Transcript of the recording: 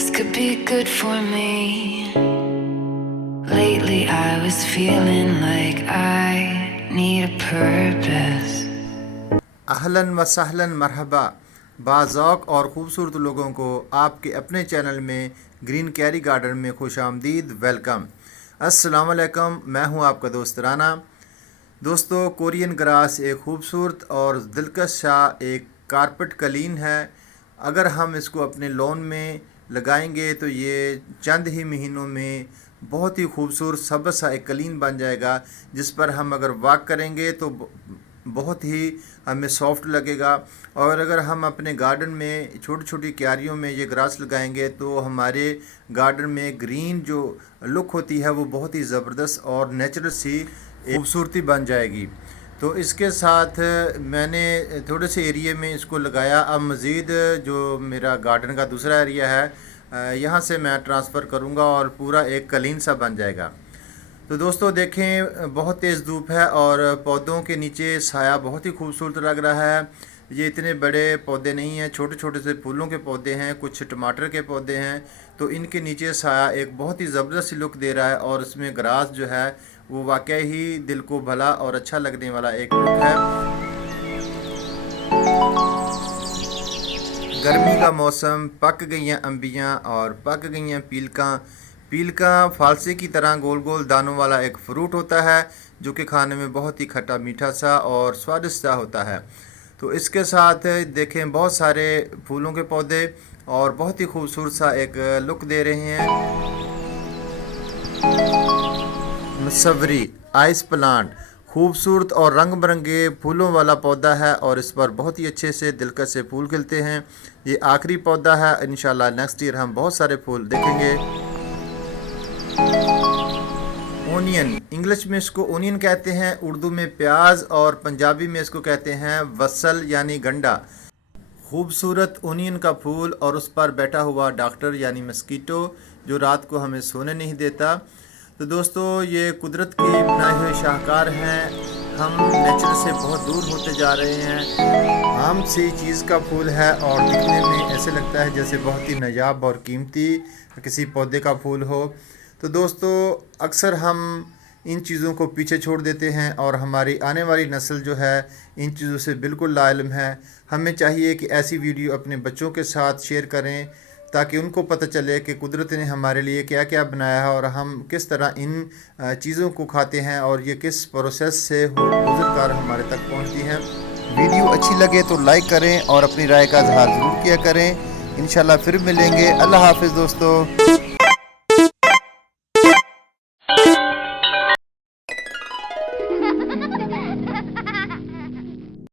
This could be good for me. Lately I was feeling like I need a purpose. अहलन व सहलन मरहबा बाज़ौक़ और ख़ूबसूरत लोगों को आपके अपने चैनल में ग्रीन कैरी गार्डन में खुश आमदीद वेलकम। अस्सलाम वालेकुम, मैं हूं आपका दोस्त राना। दोस्तों, कोरियन ग्रास एक ख़ूबसूरत और दिलकश सा एक कारपेट कलीन है। अगर हम इसको अपने लॉन में लगाएंगे तो ये चंद ही महीनों में बहुत ही खूबसूरत सब्ज़ सा एक कलीन बन जाएगा, जिस पर हम अगर वॉक करेंगे तो बहुत ही हमें सॉफ्ट लगेगा। और अगर हम अपने गार्डन में छोटी छोटी क्यारियों में ये ग्रास लगाएंगे तो हमारे गार्डन में ग्रीन जो लुक होती है वो बहुत ही ज़बरदस्त और नेचुरल सी खूबसूरती बन जाएगी। तो इसके साथ मैंने थोड़े से एरिया में इसको लगाया। अब मज़ीद जो मेरा गार्डन का दूसरा एरिया है यहाँ से मैं ट्रांसफ़र करूँगा और पूरा एक कलीन सा बन जाएगा। तो दोस्तों देखें, बहुत तेज़ धूप है और पौधों के नीचे साया बहुत ही खूबसूरत लग रहा है। ये इतने बड़े पौधे नहीं हैं, छोटे छोटे से फूलों के पौधे हैं, कुछ टमाटर के पौधे हैं। तो इनके नीचे साया एक बहुत ही ज़बरदस्त लुक दे रहा है और इसमें ग्रास जो है वो वाकई ही दिल को भला और अच्छा लगने वाला एक लुक है। गर्मी का मौसम, पक गई हैं अम्बियाँ और पक गई हैं पीलका। पीलका फालसे की तरह गोल गोल दानों वाला एक फ्रूट होता है जो कि खाने में बहुत ही खट्टा मीठा सा और स्वादिष्ट सा होता है। तो इसके साथ देखें बहुत सारे फूलों के पौधे और बहुत ही खूबसूरत सा एक लुक दे रहे हैं। मसवरी आइस प्लांट खूबसूरत और रंग बिरंगे फूलों वाला पौधा है और इस पर बहुत ही अच्छे से दिलकश से फूल खिलते हैं। ये आखिरी पौधा है, इंशाल्लाह नेक्स्ट ईयर हम बहुत सारे फूल देखेंगे। ओनियन, इंग्लिश में इसको ओनियन कहते हैं, उर्दू में प्याज और पंजाबी में इसको कहते हैं वसल यानी गंडा। खूबसूरत ओनियन का फूल और उस पर बैठा हुआ डॉक्टर यानी मस्कीटो जो रात को हमें सोने नहीं देता। तो दोस्तों, ये कुदरत की बनाए हुए शाहकार हैं। हम नेचर से बहुत दूर होते जा रहे हैं। आम सी चीज़ का फूल है और दिखने में ऐसे लगता है जैसे बहुत ही नायाब और कीमती किसी पौधे का फूल हो। तो दोस्तों, अक्सर हम इन चीज़ों को पीछे छोड़ देते हैं और हमारी आने वाली नस्ल जो है इन चीज़ों से बिल्कुल लाइल्म है। हमें चाहिए कि ऐसी वीडियो अपने बच्चों के साथ शेयर करें ताकि उनको पता चले कि कुदरत ने हमारे लिए क्या क्या बनाया है और हम किस तरह इन चीज़ों को खाते हैं और ये किस प्रोसेस से गुजर कर हमारे तक पहुंचती हैं। वीडियो अच्छी लगे तो लाइक करें और अपनी राय का इजहार ज़रूर किया करें। इंशाल्लाह फिर मिलेंगे। अल्लाह हाफ़िज़ दोस्तों।